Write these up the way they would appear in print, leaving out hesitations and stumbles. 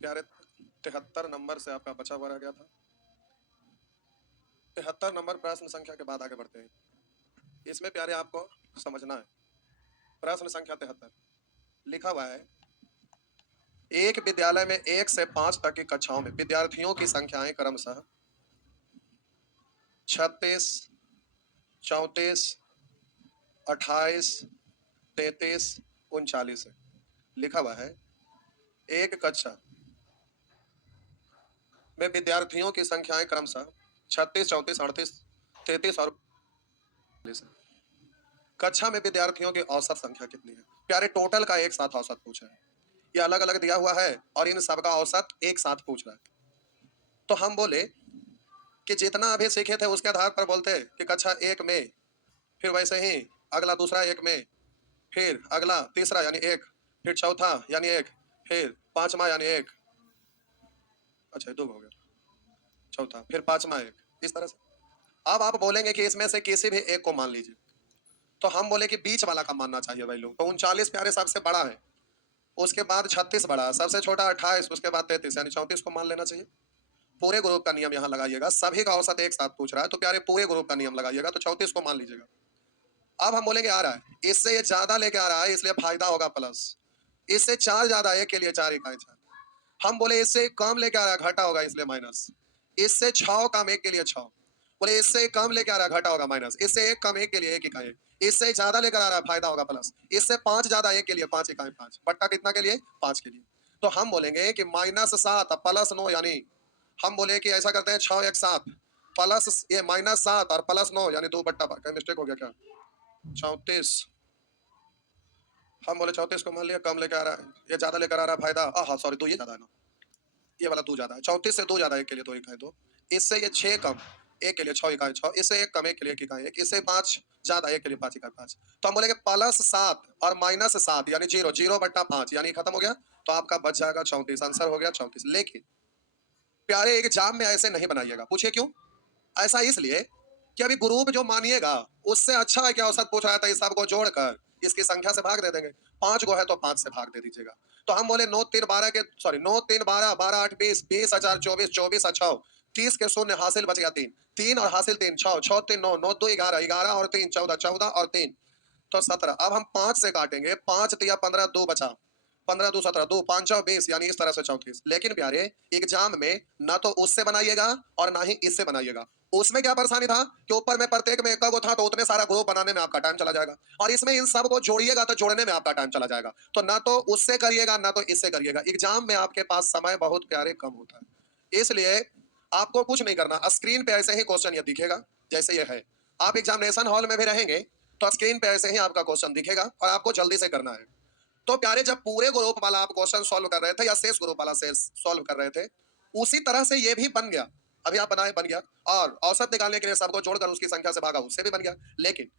प्यारे 73 नंबर से आपका बचा हुआ रह गया था। 73 नंबर प्रश्न संख्या के बाद आगे बढ़ते हैं। इसमें प्यारे आपको समझना है। प्रश्न संख्या 73 लिखा हुआ है, एक विद्यालय में 1 से 5 तक की कक्षाओं में विद्यार्थियों की संख्याएं क्रमशः 36, 34, 28, 33, 39 है। लिखा हुआ है, एक कक्षा में विद्यार्थियों की संख्याएं क्रमशः 36, 34, 38, 33 और 39 है। कक्षा में विद्यार्थियों की औसत संख्या कितनी है? प्यारे टोटल का एक साथ औसत पूछा है। ये अलग अलग दिया हुआ है और इन सब का औसत एक साथ पूछ रहा है। तो हम बोले कि जितना अभी सीखे थे उसके आधार पर बोलते कि कक्षा 1 में, फिर वैसे ही अगला दूसरा 1 में, फिर अगला तीसरा यानी 1, फिर चौथा यानी 1, फिर पांचवा यानी 1, अच्छा 2 हो गया, चौथा फिर पांचवा 1, इस तरह से। अब आप बोलेंगे कि इसमें से किसी भी एक को मान लीजिए, तो हम बोले कि बीच वाला का मानना चाहिए भाई लोग। तो 39 प्यारे सबसे बड़ा है, उसके बाद 36 बड़ा, सबसे छोटा 28, उसके बाद 33 यानी 34 को मान लेना चाहिए। पूरे ग्रुप का नियम यहाँ लगाइएगा, सभी का औसत एक साथ पूछ रहा है तो प्यारे पूरे ग्रुप का नियम लगाइएगा, तो 34 को मान लीजिएगा। अब हम बोलेंगे आ रहा है, इससे ये ज्यादा लेके आ रहा है इसलिए फायदा होगा प्लस, इससे 4 ज्यादा है के लिए 4 इकाई 4। हम बोले इससे कम लेके आ रहा है घटा होगा इसलिए माइनस, इससे 6 कम 1 के लिए 6, बोले इससे कम लेके आ रहा है घटा होगा माइनस, इससे 1 कम 1 के लिए 1 इकाई, इससे ज्यादा लेकर आ रहा है फायदा होगा प्लस, इससे 5 ज्यादा 1 के लिए 5 इकाई 5, बट्टा कितना के लिए 5 के लिए। तो हम बोलेंगे कि -7 प्लस 9 यानी हम बोले कि ऐसा करते हैं 6 1 7 प्लस ये -7 और प्लस 9 यानी 2 बट्टा, क्या मिस्टेक हो गया क्या, 34। हम बोले 34 को मान लिया कम लेकर आ रहा है, ये ज्यादा लेकर आ रहा है फायदा, हाँ सॉरी 2 ये ज्यादा है ना, ये वाला 2 ज्यादा है, 34 से 2 ज्यादा 1 के लिए 2 इकाई 2, इससे ये 6 कम 1 के लिए 6 इकाई 6, इससे 1 कम 1 के लिए 1 इकाई 1, इससे 5 ज्यादा 1 के लिए 5 इकाई 5। तो हम बोलेंगे +7 और -7 यानी 0 0 बट्टा 5 यानी खत्म हो गया, तो आपका बच जाएगा 34, आंसर हो गया 34। लेकिन प्यारे एग्जाम में ऐसे नहीं बनाइएगा, पूछिए क्यों? ऐसा इसलिए कि अभी ग्रुप जो मानिएगा उससे अच्छा है कि औसत पूछ रहा था, इस सबको जोड़कर इसकी संख्या से भाग दे देंगे, 5 गो है तो 5 से भाग दे दीजिएगा। तो हम बोले 9 3 12 के सॉरी 9 3 12 12 8 20 20 हजार 24 24 6 30 के शून्य हासिल बच गया 3 3 और हासिल 3 6 6 3 9 9 2 11 11 और 3 14 14 और 3 तो 17। अब हम 5 से काटेंगे, 5 तिया 15 2 बचा, 15 2 17 2 5 6 20 यानी इस तरह से 34। लेकिन प्यारे एग्जाम में ना तो उससे बनाइएगा और ना ही इससे बनाइएगा। उसमें क्या परेशानी था कि ऊपर में प्रत्येक में एक गो था तो उतने सारा ग्रुप बनाने में आपका टाइम चला जाएगा, और इसमें इन सब को जोड़िएगा तो जोड़ने में आपका टाइम चला जाएगा। तो ना तो उससे करिएगा ना तो इससे करिएगा, एग्जाम में आपके पास समय बहुत प्यारे कम होता है। इसलिए आपको कुछ नहीं करना, स्क्रीन पे ऐसे ही क्वेश्चन ये दिखेगा जैसे ये है। आप एग्जामिनेशन हॉल में भी रहेंगे तो स्क्रीन पे ऐसे ही आपका क्वेश्चन दिखेगा और आपको जल्दी से करना है। तो प्यारे जब पूरे ग्रुप वाला आप क्वेश्चन सॉल्व कर रहे थे या शेष ग्रुप वाला शेष सॉल्व कर रहे थे, उसी तरह से ये भी बन गया। अभी आप बनाए बन गया, और औसत निकालने के लिए सबको जोड़कर उसकी संख्या से भागा, उससे भी बन गया। लेकिन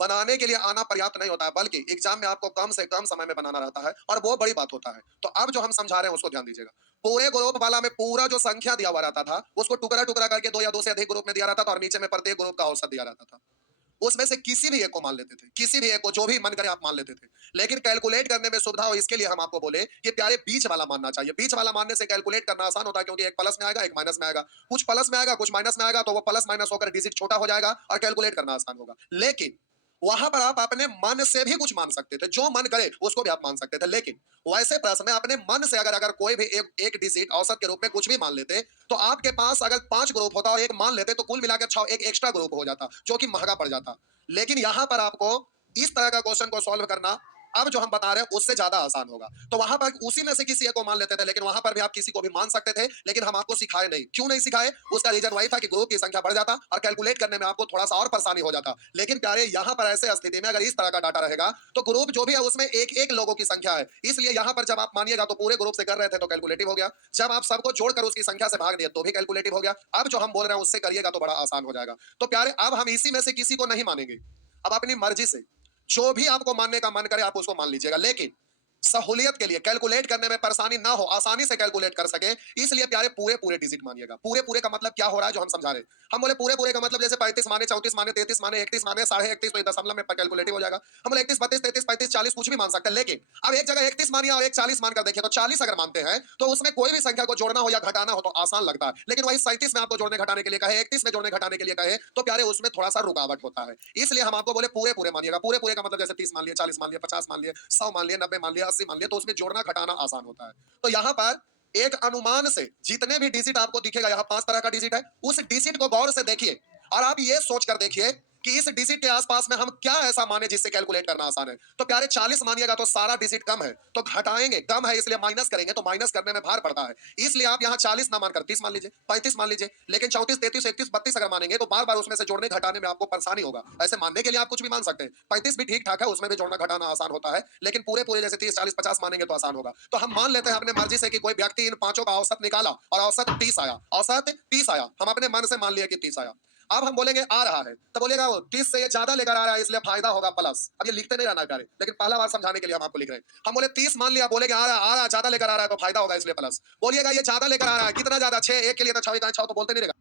बनाने के लिए आना पर्याप्त नहीं होता है, बल्कि एग्जाम में आपको कम से कम समय में बनाना रहता है और वो बड़ी बात होता है। तो अब जो हम समझा रहे हैं उसको ध्यान दीजिएगा। पूरे ग्रुप वाला में पूरा जो संख्या दिया हुआ रहता था उसको टुकड़ा टुकड़ा करके 2 या 2 से अधिक ग्रुप में दिया रहता था और नीचे में प्रत्येक ग्रुप का औसत दिया रहता था। उसमें से किसी भी एक को मान लेते थे, किसी भी एक को जो भी मन करे आप मान लेते थे। लेकिन कैलकुलेट करने में सुविधा हो इसके लिए हम आपको बोले कि प्यारे बीच वाला मानना चाहिए। बीच वाला मानने से कैलकुलेट करना आसान होता है, क्योंकि एक प्लस में आएगा एक माइनस में आएगा, कुछ प्लस में आएगा कुछ माइनस में आएगा, तो वो प्लस माइनस होकर डिजिट छोटा हो जाएगा और कैलकुलेट करना आसान होगा। लेकिन वहां पर आप अपने मन से भी कुछ मान सकते थे, जो मन करे उसको भी आप मान सकते थे। लेकिन वैसे प्रश्न में अपने मन से अगर कोई भी एक डिजिट औसत के रूप में कुछ भी मान लेते, तो आपके पास अगर 5 ग्रुप होता और एक मान लेते तो कुल मिलाकर 6 एक एक्स्ट्रा ग्रुप हो जाता, जो कि महंगा पड़ जाता। लेकिन यहां पर आपको इस तरह का क्वेश्चन को सॉल्व करना अब जो हम बता रहे हैं उससे ज्यादा आसान होगा। तो वहां पर उसी में से किसी एक को मान लेते थे, लेकिन वहां पर भी आप किसी को भी मान सकते थे, लेकिन हम आपको सिखाए नहीं। क्यों नहीं सिखाए? उसका रीजन वही था कि ग्रुप की संख्या बढ़ जाता और कैलकुलेट करने में आपको थोड़ा सा और परेशानी हो जाता। लेकिन प्यारे यहां पर ऐसे स्थिति में अगर इस तरह का डाटा रहेगा तो ग्रुप जो भी है उसमें एक एक लोगों की संख्या है, इसलिए यहां पर जब आप मानिएगा तो पूरे ग्रुप से कर रहे थे तो कैलकुलेटिव हो गया, जब आप सबको जोड़कर उसकी संख्या से भाग दिए तो भी कैलकुलेटिव हो गया। अब जो हम बोल रहे हैं उससे करिएगा तो बड़ा आसान हो जाएगा। तो प्यारे अब हम इसी में से किसी को नहीं मानेंगे, अब अपनी मर्जी से जो भी आपको मानने का मन करे आप उसको मान लीजिएगा। लेकिन सहूलियत के लिए, कैलकुलेट करने में परेशानी ना हो, आसानी से कैलकुलेट कर सके, इसलिए प्यारे पूरे पूरे डिजिट मानिएगा। पूरे पूरे का मतलब क्या हो रहा है जो हम समझा रहे हैं? हम बोले पूरे पूरे का मतलब जैसे 35 माने, 34 माने, 33 माने, 31 माने, 31.5 तो ये दशमलव में कैलकुलेटिव हो जाएगा। हम बोले 31, 32, 33, 35, 40 कुछ भी मान सकते हैं, लेकिन अब एक जगह 31 मानिए और एक 40 मानकर देखिए, तो 40 अगर मानते हैं तो उसमें कोई भी संख्या को जोड़ना हो या घटाना हो तो आसान लगता है, लेकिन वही 37 में आपको जोड़ने घटाने के लिए कहे, 31 में जोड़ने घटाने के लिए कहे, तो प्यारे उसमें थोड़ा सा रुकावट होता है। इसलिए हम आपको बोले पूरे पूरे मानिएगा। पूरे पूरे का मतलब जैसे 30 मान लिए, 40 मान लिए, 50 मान लिए, 100 मान लिए, 90 मान लिए, 80 मान लिए, तो उसमें जोड़ना घटाना आसान होता है। तो यहाँ पर एक अनुमान से जितने भी डिजिट आपको दिखेगा, यहाँ 5 तरह का डिजिट है, उस डिजिट को गौर से देखिए और आप ये सोच कर देखिए कि इस डिजिट के आसपास में हम क्या ऐसा माने जिससे कैलकुलेट करना आसान है। तो प्यारे 40 मानिएगा तो सारा डिजिट कम है, तो घटाएंगे, कम है इसलिए माइनस करेंगे, तो माइनस करने में भार पड़ता है, इसलिए आप यहाँ 40 ना मानकर 30 मान लीजिए, 35 मान लीजिए, लेकिन 34, 33, 31, 32 अगर मानेंगे तो बार बार उसमें से जोड़ने घटाने में आपको परेशानी होगा। ऐसे मानने के लिए आप कुछ भी मान सकते हैं, 35 भी ठीक ठाक है, उसमें भी जोड़ना घटाना आसान होता है, लेकिन पूरे पूरे जैसे 30, 40, 50 मानेंगे तो आसान होगा। तो हम मान लेते हैं अपने मर्जी से कि कोई व्यक्ति इन पांचों का औसत निकाला और औसत 30 आया, औसत 30 आया, हम अपने मन से मान लिया कि 30 आया। अब हम बोलेंगे आ रहा है, तो बोलेगा वो 30 से ये ज्यादा लेकर आ रहा है इसलिए फायदा होगा प्लस। अब ये लिखते नहीं रहना है प्यारे, लेकिन पहला बार समझाने के लिए हम आपको लिख रहे हैं। हम बोले 30 मान लिया, बोलेगे आ रहा है, ज्यादा लेकर आ रहा है तो फायदा होगा इसलिए प्लस। बोलिएगा ये ज्यादा लेकर आ रहा है, कितना ज्यादा? 6, एक के लिए तो 6 6 तो बोलते नहीं रहेगा,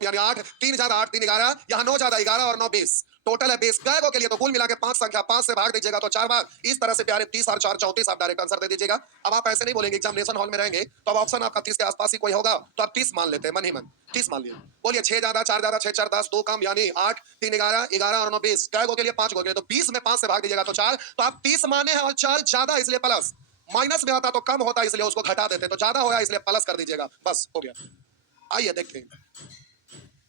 यानी 8, 3 ज्यादा 8, 3 11, यहाँ 9 ज्यादा 11 और 9 20, टोटल है 20। गए के लिए तो कुल मिला के 5 संख्या, 5 से भाग दीजिएगा तो 4 बार। इस तरह से प्यारे 30 और 4 34 आप डायरेक्ट आंसर दे दीजिएगा। अब आप ऐसे नहीं बोलेंगे, एग्जामिनेशन हॉल में रहेंगे तो अब ऑप्शन आपका 30 के आसपास ही कोई होगा तो आप 30 मान लेते हैं, मन ही मन 30 मान लिए। बोलिए 6 ज्यादा 4 ज्यादा 6 4 10, 2 कम यानी 8, 3 11, 11 और 9 20। गए के लिए 5 के लिए तो 20 में 5 से भाग दीजिएगा तो 4, तो आप 30 माने हैं और 4 ज्यादा इसलिए प्लस। माइनस में आता तो कम होता इसलिए उसको घटा देते, तो ज्यादा हो रहा है इसलिए प्लस कर दीजिएगा, बस हो गया। आइए देखते हैं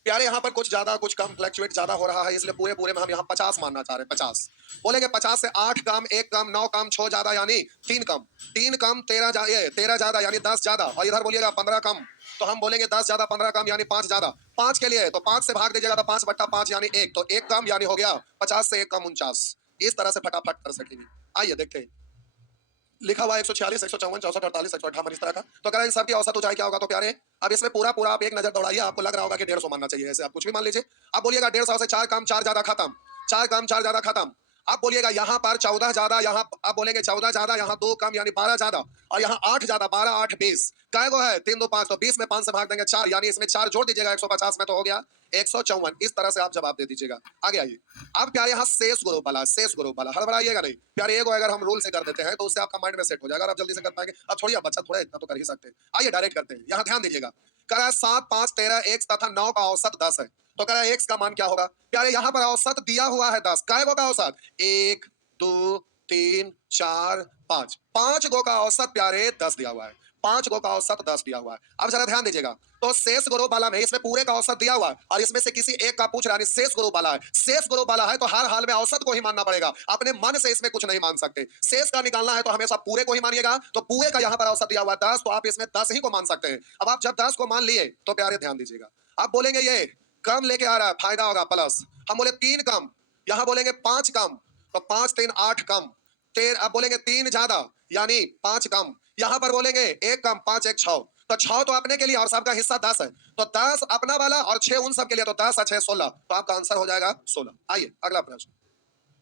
प्यारे, यहाँ पर कुछ ज्यादा कुछ कम फ्लक्चुएट ज्यादा हो रहा है, इसलिए पूरे पूरे में हम यहाँ 50 मानना चाह रहे हैं। 50 बोलेंगे 50 से 8 कम, 1 कम, 9 कम, 6 ज्यादा यानी 3 कम, 3 कम, 13 ज्यादा यानी 10 ज्यादा, और इधर बोलिएगा 15 कम, तो हम बोलेंगे 10 ज्यादा 15 कम यानी 5 ज्यादा। 5 के लिए तो 5 से भाग दीजिएगा तो 5/5 यानी 1, तो 1 कम यानी हो गया 50 से 1 कम 49। इस तरह से फटाफट कर सकेंगे। आइए देखते हैं, लिखा हुआ 146, 154, 64, 48, 158 इस तरह का। तो अगर इन सब की औसत ऊंचाई क्या होगा तो प्यारे, अब इसमें पूरा पूरा आप एक नजर दौड़ाइए, आपको लग रहा होगा कि 150 मानना चाहिए, ऐसे आप कुछ भी मान लीजिए। आप बोलिएगा 150 से 4 कम 4 ज्यादा खत्म, 4 कम 4 ज्यादा खत्म। आप बोलिएगा यहाँ पर 14 ज्यादा, यहाँ आप बोलेंगे 14 ज्यादा, यहाँ 2 कम यानी 12 ज्यादा, और यहाँ 8 ज्यादा, 12 8 20। काय को है 3 2 5, तो 20 में 5 से भाग देंगे 4, यानी इसमें 4 जोड़ दीजिएगा 150 में तो हो गया 154। इस तरह से आप जवाब दे दीजिएगा। आगे आइए, अब प्यारे यहाँ शेष ग्रुप वाला, शेष ग्रुप वाला हड़बड़ाइएगा नहीं प्यारे, एगो अगर हम रूल से कर देते हैं तो उससे आपका माइंड में सेट हो जाएगा, आप जल्दी से कर पाएंगे। अब छोड़िए बच्चा, थोड़ा इतना तो कर ही सकते हैं। आइए डायरेक्ट करते हैं, यहाँ ध्यान दीजिएगा। करा 7 5 13 x तथा 9 का औसत 10 है, तो करा x का मान क्या होगा प्यारे? यहाँ पर औसत दिया हुआ है 10, काय गो का औसत 1 2 3 4 5, 5 गो का औसत प्यारे 10 दिया हुआ है, 5 गो का औसत 10 दिया हुआ है। अब जरा ध्यान दीजिएगा, तो शेष ग्रुप वाला में इसमें पूरे का औसत दिया हुआ है और इसमें से किसी एक का पूछ रहा है, शेष ग्रुप वाला है। शेष ग्रुप वाला है तो हर हाल में औसत को ही मानना पड़ेगा, अपने मन से इसमें कुछ नहीं मान सकते। शेष का निकालना है तो हमेशा पूरे को ही मानिएगा, तो पूरे का यहाँ पर औसत दिया हुआ है 10, तो आप इसमें 10 ही को मान सकते हैं। अब आप जब 10 को मान लिए तो प्यारे ध्यान दीजिएगा, आप बोलेंगे ये कम लेके आ रहा है, फायदा होगा प्लस। हम बोले 3 कम, यहाँ बोलेंगे 5 कम, तो 5 3 8 कम, अब बोलेंगे 3 ज्यादा यानी 5 कम, यहाँ पर बोलेंगे 1 कम 5 1 6, तो 6 तो अपने के लिए और सबका हिस्सा 10 है, तो 10 अपना वाला और 6 उन सब के लिए, तो 10 और 6 16, तो आपका आंसर हो जाएगा 16। आइए अगला प्रश्न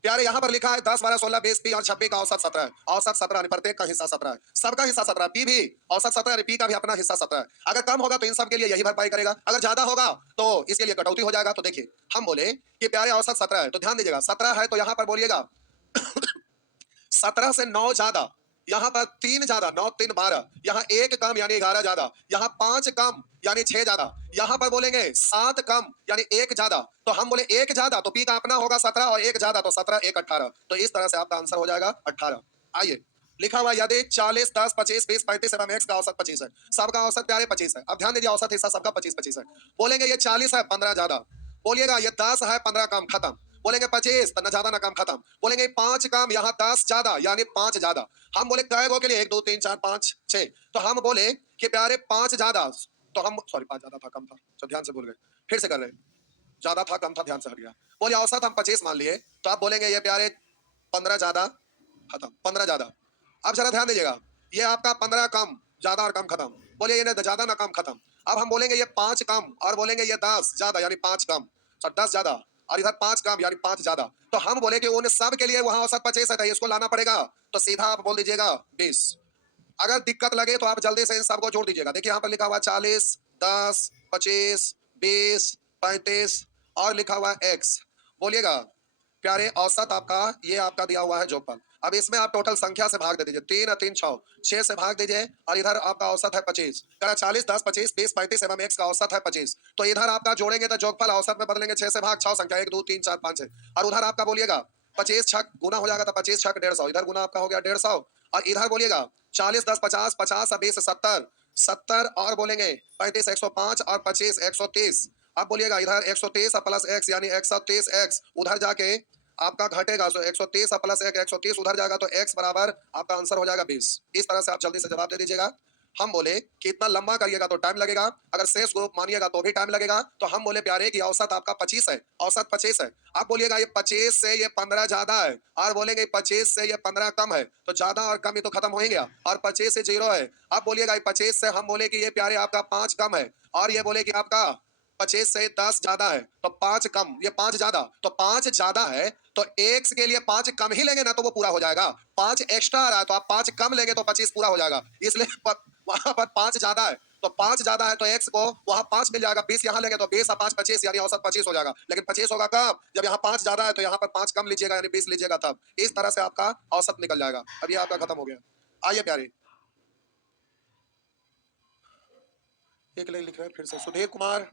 प्यारे, यहाँ पर लिखा है 10 12 16 20 30 और 26 का औसत 17 है, औसत 17 यानी प्रत्येक का हिस्सा 17 है, सबका हिस्सा 17, पी भी औसत 17 यानी पी का भी अपना हिस्सा 17 है। अगर कम होगा तो इन सब के लिए यही भरपाई करेगा, अगर ज्यादा होगा तो इसके लिए कटौती हो जाएगा। तो देखिए हम बोले कि प्यारे औसत 17 है, तो ध्यान दीजिएगा 17 है तो यहाँ पर बोलिएगा 17 से 9 ज्यादा, यहाँ पर 3 ज्यादा, 9 3 12, यहाँ 1 कम यानी 11 ज्यादा, यहाँ 5 कम यानी 6 ज्यादा, यहाँ पर बोलेंगे 7 कम यानी 1 ज्यादा, तो हम बोले 1 ज्यादा तो पी का अपना होगा 17 और 1 ज्यादा तो 17 1 18, तो इस तरह से आपका आंसर हो जाएगा 18। आइए लिखा हुआ यदि 40 10 25 20 35 एवं x का औसत 25 है, सबका औसत प्यारे 25 है। अब ध्यान दीजिए औसत हिस्सा सबका 25 25 है। बोलेंगे ये 40 है 15 ज्यादा, बोलिएगा ये 10 है 15 कम, खत्म। बोलेंगे 25 तो न ज्यादा न कम, खत्म। बोलेंगे 5 कम, यहाँ 10 ज्यादा यानी 5 ज्यादा। हम बोले कई गो के लिए 1 2 3 4 5 6, तो हम बोले कि प्यारे 5 ज्यादा, तो हम सॉरी 5 ज्यादा था कम था, तो ध्यान से भूल गए, फिर से कर रहे हैं, ज्यादा था कम था ध्यान से हट गया। बोले औसत हम 25 मान लिए, तो आप बोलेंगे ये प्यारे 15 ज्यादा खत्म, 15 ज्यादा। अब जरा ध्यान दीजिएगा, ये आपका 15 कम, ज्यादा और कम खत्म। बोलिए ये ज्यादा ना कम, खत्म। अब हम बोलेंगे ये 5 कम और बोलेंगे ये 10 ज्यादा यानी 5 कम, 10 ज्यादा और इधर 5 कम यानी 5 ज्यादा, तो हम बोले कि उन सब के लिए वहां औसत 25 है, इसको लाना पड़ेगा, तो सीधा आप बोल दीजिएगा 20। अगर दिक्कत लगे तो आप जल्दी से इन सबको जोड़ दीजिएगा। देखिए यहाँ पर लिखा हुआ 40, 10, 25, 20, 35 और लिखा हुआ x। बोलिएगा प्यारे, औसत आपका ये आपका दिया हुआ है जोगफल। अब इसमें आप टोटल संख्या से भाग दे दीजिए, 3 और 3 6, 6 से भाग दीजिए और इधर आपका औसत है 25। करा 40, 10, 25, 20, 35 एवं x का औसत है 25। तो इधर आपका जोड़ेंगे तो जोगफल औसत में बदलेंगे, 6 से भाग 6 संख्या 1 2 3 4 5 है, और उधर आपका बोलिएगा 25 छक गुना हो जाएगा, तो 25 छक 150, इधर गुना आपका हो गया 150, और इधर बोलिएगा 40 10 50, 50 और 20 70, 70 और बोलेंगे 35 105 और 25 130। अब बोलिएगा इधर 130 प्लस x यानी 130 x, उधर जाके आपका घटेगा, तो 130 प्लस 130 उधर जाएगा, तो x बराबर आपका आंसर हो जाएगा 20। इस तरह से आप जल्दी से जवाब दे दीजिएगा। हम बोले कि इतना लंबा करिएगा तो टाइम लगेगा, अगर शेष ग्रुप मानिएगा तो भी टाइम लगेगा, तो हम बोले प्यारे कि औसत आपका 25 है, औसत 25 है। आप बोलिएगा ये 25 से ये 15 ज्यादा है, और बोलेंगे 25 से ये 15 कम है, तो ज्यादा और कम ये तो खत्म हो ही गया, और 25 से 0 है। अब बोलिएगा 25 से हम बोले कि ये प्यारे आपका 5 कम है, और ये बोले कि आपका 25 से 10 ज्यादा है, तो 5 कम, ये 5 ज्यादा, तो 5 ज्यादा है, तो x के लिए 5 कम ही लेंगे ना तो वो पूरा हो जाएगा। 5 एक्स्ट्रा आ रहा है तो आप 5 कम लेंगे तो 25 पूरा हो जाएगा, इसलिए वहां पर 5 ज्यादा है, तो 5 ज्यादा है तो x को वहां 5 मिल जाएगा, 20 यहाँ लेंगे तो 20 और 5 25 यानी औसत 25 हो जाएगा। लेकिन 25 होगा कब, जब यहाँ 5 ज्यादा है तो यहाँ पर 5 कम लीजिएगा यानी 20 लीजिएगा, तब इस तरह से आपका औसत निकल जाएगा। अब ये आपका खत्म हो गया। आइए प्यारे, एक लाइन लिख रहे हैं फिर से, सुधीर कुमार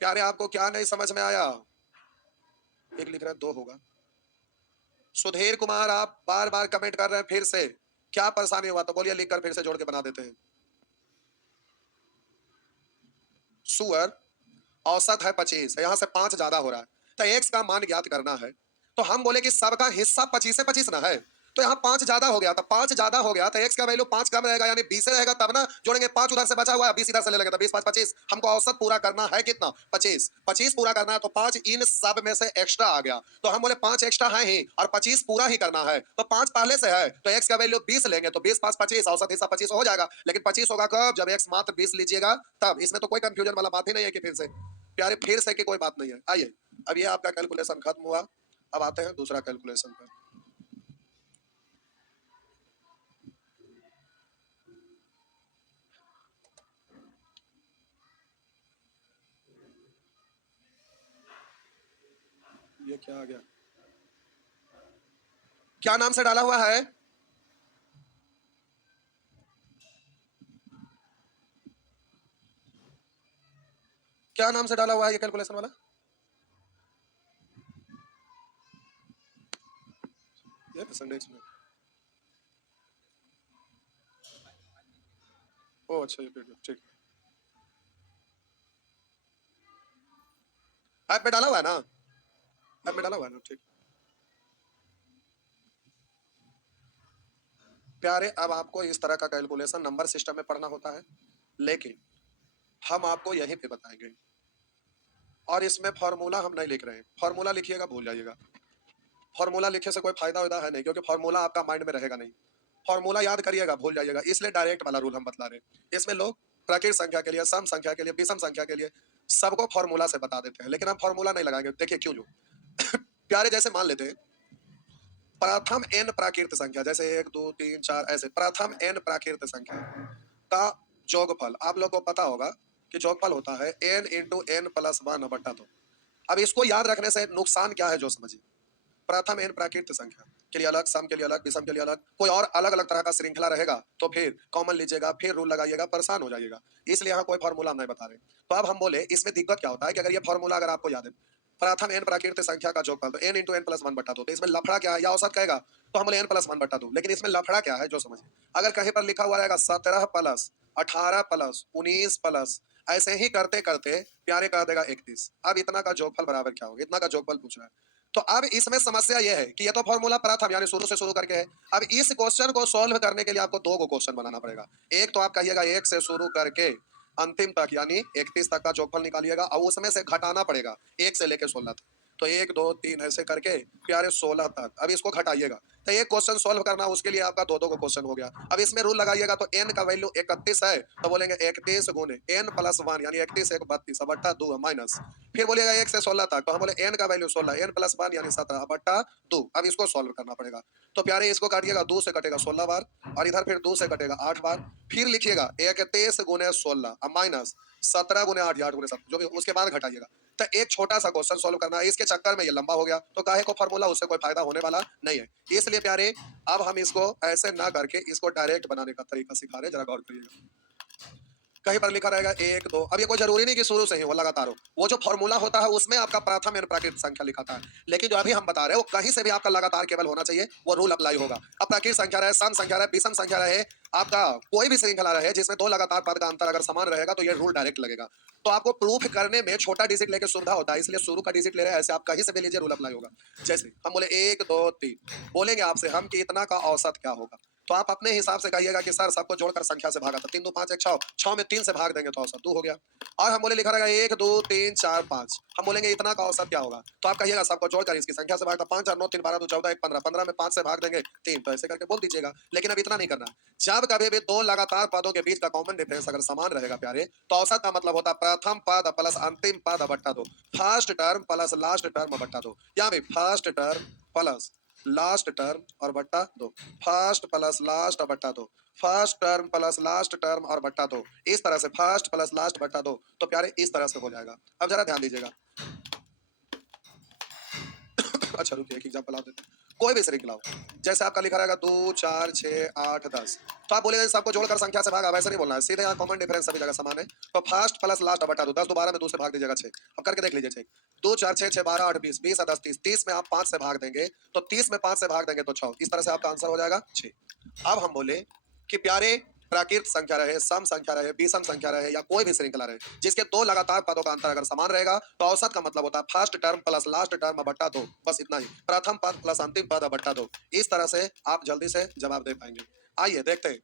प्यारे आपको क्या नहीं समझ में आया? एक लिख रहा है 2 होगा। सुधीर कुमार आप बार बार कमेंट कर रहे हैं, फिर से क्या परेशानी हुआ तो बोलिए, लिखकर फिर से जोड़ के बना देते हैं। सुअर औसत है 25, यहाँ से 5 ज्यादा हो रहा है, तो x का मान ज्ञात करना है, तो हम बोले कि सबका हिस्सा 25 से 25 ना है, तो यहाँ 5 ज्यादा हो गया, तो 5 ज्यादा हो गया तो x का वैल्यू 5 कम रहेगा यानी 20 रहेगा, तब ना जोड़ेंगे। 5 उधर से बचा हुआ है, 20 इधर से ले लेंगे, तो 20 5 25, हमको औसत पूरा करना है कितना, 25, 25 पूरा करना है, तो 5 इन सब में से एक्स्ट्रा आ गया, तो हम बोले 5 एक्स्ट्रा है ही और 25 पूरा ही करना है, तो 5 पहले से है तो x का वैल्यू 20 लेंगे, तो 20 5 25, औसत हिस्सा 25 हो जाएगा। लेकिन 25 होगा कब, जब x मात्र 20 लीजिएगा तब। इसमें तो कोई कंफ्यूजन वाला बात ही नहीं है कि फिर से प्यारे, फिर से की कोई बात नहीं है। आइए, अब ये आपका कैलकुलेशन खत्म हुआ, अब आते हैं दूसरा कैलकुलेशन पर। ये क्या आ गया, क्या नाम से डाला हुआ है? क्या नाम से डाला हुआ है ये कैलकुलेशन वाला? ये परसेंटेज में, ओ अच्छा, ये पीडीएफ ठीक, ऐप में डाला हुआ है ना, ऐप में डाला हुआ है ना, ठीक। प्यारे, अब आपको इस तरह का कैलकुलेशन नंबर सिस्टम में पढ़ना होता है, लेकिन हम आपको यहीं पे बताएंगे, और इसमें फॉर्मूला हम नहीं लिख रहे हैं। फॉर्मूला लिखिएगा भूल जाइएगा, फॉर्मूला लिखे से कोई फायदा है नहीं, क्योंकि फॉर्मूला आपका माइंड में रहेगा नहीं। फॉर्मूला याद करिएगा भूल जाइएगा, इसलिए डायरेक्ट वाला रूल हम बतला रहे हैं। इसमें लोग प्राकृत संख्या के लिए, सम संख्या के लिए, विषम संख्या के लिए सबको फॉर्मूला से बता देते हैं, लेकिन हम फॉर्मूला नहीं लगाएंगे। देखिए क्यों जो प्यारे, जैसे मान लेते हैं प्रथम n प्राकृत संख्या, जैसे 1 2 3 4 ऐसे प्रथम n प्राकृत संख्या का जोगफल आप लोग को पता होगा कि जोगफल होता है n इंटू n प्लस 1 बटा 2। अब इसको याद रखने से नुकसान क्या है जो समझिए। प्रथम n प्राकृत संख्या के लिए अलग, सम के लिए अलग, विषम के लिए अलग, कोई और अलग अलग तरह का श्रृंखला रहेगा तो फिर कॉमन लीजिएगा, फिर रूल लगाइएगा, परेशान हो जाइएगा। इसलिए यहाँ कोई फॉर्मूला हम नहीं बता रहे। तो अब हम बोले इसमें दिक्कत क्या होता है कि अगर ये फॉर्मूला अगर आपको याद है, प्रथम n प्राकृत संख्या का जोगफल तो n इंटू n प्लस 1 बटा 2, तो इसमें लफड़ा क्या है या औसत कहेगा, तो हम बोले n प्लस 1 बटा 2, लेकिन इसमें लफड़ा क्या है जो समझिए। अगर कहीं पर लिखा हुआ रहेगा 17 प्लस 18 प्लस 19 प्लस, ऐसे ही करते करते प्यारे कर देगा 31। अब इतना का जोगफल बराबर क्या होगा, इतना का जोगफल पूछ रहा है। तो अब इसमें समस्या यह है कि ये तो फॉर्मूला प्रथम यानी शुरू से शुरू करके है। अब इस क्वेश्चन को सॉल्व करने के लिए आपको 2 क्वेश्चन बनाना पड़ेगा। एक तो आप कहिएगा 1 से शुरू करके अंतिम तक यानी 31 तक का जोगफल निकालिएगा, और उसमें से घटाना पड़ेगा 1 से लेकर 16 तक। तो 1 2 3 ऐसे करके प्यारे 16 तक। अब इसको घटाइएगा, तो एक क्वेश्चन सॉल्व करना, उसके लिए आपका दो दो को क्वेश्चन हो गया। अब इसमें रूल लगाइएगा, तो n का वैल्यू 31 है, तो बोलेंगे 31 गुने n प्लस 1 यानी 31 1 32 बट्टा 2 माइनस, फिर बोलिएगा 1 से 16 तक, तो हम बोले n का वैल्यू 16 n प्लस 1 यानी 17 बट्टा 2। अब इसको सॉल्व करना पड़ेगा, तो प्यारे इसको काटिएगा, 2 से कटेगा 16 बार, और इधर फिर 2 से कटेगा 8 बार, फिर लिखिएगा 31 गुने 16 माइनस 17 गुने 8 या 8 गुने 7 जो भी, उसके बाद घटाइएगा। तो एक छोटा सा क्वेश्चन सॉल्व करना है, इसके चक्कर में ये लंबा हो गया, तो काहे को फार्मूला, उससे कोई फायदा होने वाला नहीं है। इसलिए प्यारे अब हम इसको ऐसे ना करके इसको डायरेक्ट बनाने का तरीका सिखा रहे हैं, जरा गौर करिएगा। कहीं पर लिखा रहेगा 1 2, अब ये कोई जरूरी नहीं कि शुरू से ही हो, लगातार हो, वो जो फॉर्मूला होता है उसमें आपका प्रथम यानी प्राकृत संख्या लिखा था, लेकिन जो अभी हम बता रहे हैं वो कहीं से भी आपका लगातार केवल होना चाहिए, वो रूल अप्लाई होगा। अब प्राकृत संख्या रहे, सम संख्या रहे, विषम संख्या रहे, आपका कोई भी श्रृंखला रहे जिसमें दो लगातार पद का अंतर अगर समान रहेगा तो ये रूल डायरेक्ट लगेगा। तो आपको प्रूफ करने में छोटा डिजिट लेके सुविधा होता है, इसलिए शुरू का डिजिट ले रहे हैं, ऐसे आप कहीं से भी लीजिए, रूल अप्लाई होगा। जैसे हम बोले 1 2 3, बोलेंगे आपसे हम कि इतना का औसत क्या होगा, तो आप अपने हिसाब से कहिएगा कि सर सबको जोड़कर संख्या से भागा, तो 3 2 5 1 6, 6 में 3 से भाग देंगे तो औसत 2 हो गया। और हम बोले लिखा रहेगा 1 2 3 4 5, हम बोलेंगे इतना का औसत क्या होगा, तो आप कहिएगा सबको जोड़कर इसकी संख्या से भागता, 5 4 9 3 12 2 14 1 15, 15 में 5 से भाग देंगे 3, तो ऐसे करके बोल दीजिएगा। लेकिन अब इतना नहीं करना, जब कभी भी दो लगातार पदों के बीच का कॉमन डिफरेंस अगर समान रहेगा प्यारे, तो औसत का मतलब होता है प्रथम पद प्लस अंतिम पद बट्टा 2, first term plus last term बट्टा 2, या भी first term plus last term और बट्टा 2, फर्स्ट प्लस लास्ट बट्टा 2, first term plus last term और बट्टा 2, इस तरह से फर्स्ट प्लस लास्ट बट्टा 2, तो प्यारे इस तरह से हो जाएगा। अब जरा ध्यान दीजिएगा। अच्छा रुकिए, एक एग्जांपल आप देते हैं, कोई भी श्रृंखला हो, जैसे आपका लिखा रहेगा 2 4 6 8 10, तो आप बोलेंगे सबको जोड़कर संख्या से भागा, वैसे नहीं बोलना है, सीधे यहाँ कॉमन डिफरेंस सभी जगह समान है, तो फर्स्ट प्लस लास्ट बटा 2, 10 दोबारा में 2 से भाग दीजिएगा 6, अब करके देख लीजिए, 6 2 4 6 6 12 8 20, 20 10 30, 30 में आप 5 से भाग देंगे तो 30 में 5 से भाग देंगे तो 6, इस तरह से आपका आंसर हो जाएगा 6। अब हम बोले कि प्यारे प्राकृत संख्या रहे, सम संख्या रहे, विषम संख्या रहे, या कोई भी श्रृंखला रहे जिसके दो लगातार पदों का अंतर अगर समान रहेगा, तो औसत का मतलब होता है first term plus last term बट्टा 2, बस इतना ही, प्रथम पद प्लस अंतिम पद बट्टा 2। इस तरह से आप जल्दी से जवाब दे पाएंगे। आइए देखते हैं,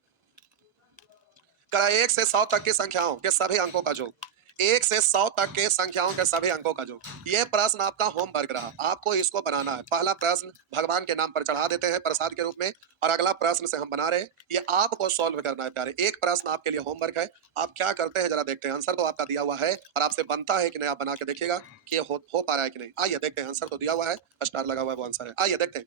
करा 1 से 100 तक की संख्याओं के सभी अंकों का योग, 1 से 100 तक के संख्याओं के सभी अंकों का योग, यह प्रश्न आपका होमवर्क रहा, आपको इसको बनाना है। पहला प्रश्न भगवान के नाम पर चढ़ा देते हैं प्रसाद के रूप में, और अगला प्रश्न से हम बना रहे हैं, ये आपको सॉल्व करना है प्यारे। एक प्रश्न आपके लिए होमवर्क है, आप क्या करते हैं जरा देखते हैं। आंसर तो आपका दिया हुआ है और आपसे बनता है कि नहीं, आप बना के देखिएगा कि ये हो पा रहा है कि नहीं। आइए देखते हैं, आंसर तो दिया हुआ है, स्टार लगा हुआ है, वो आंसर है। आइए देखते हैं,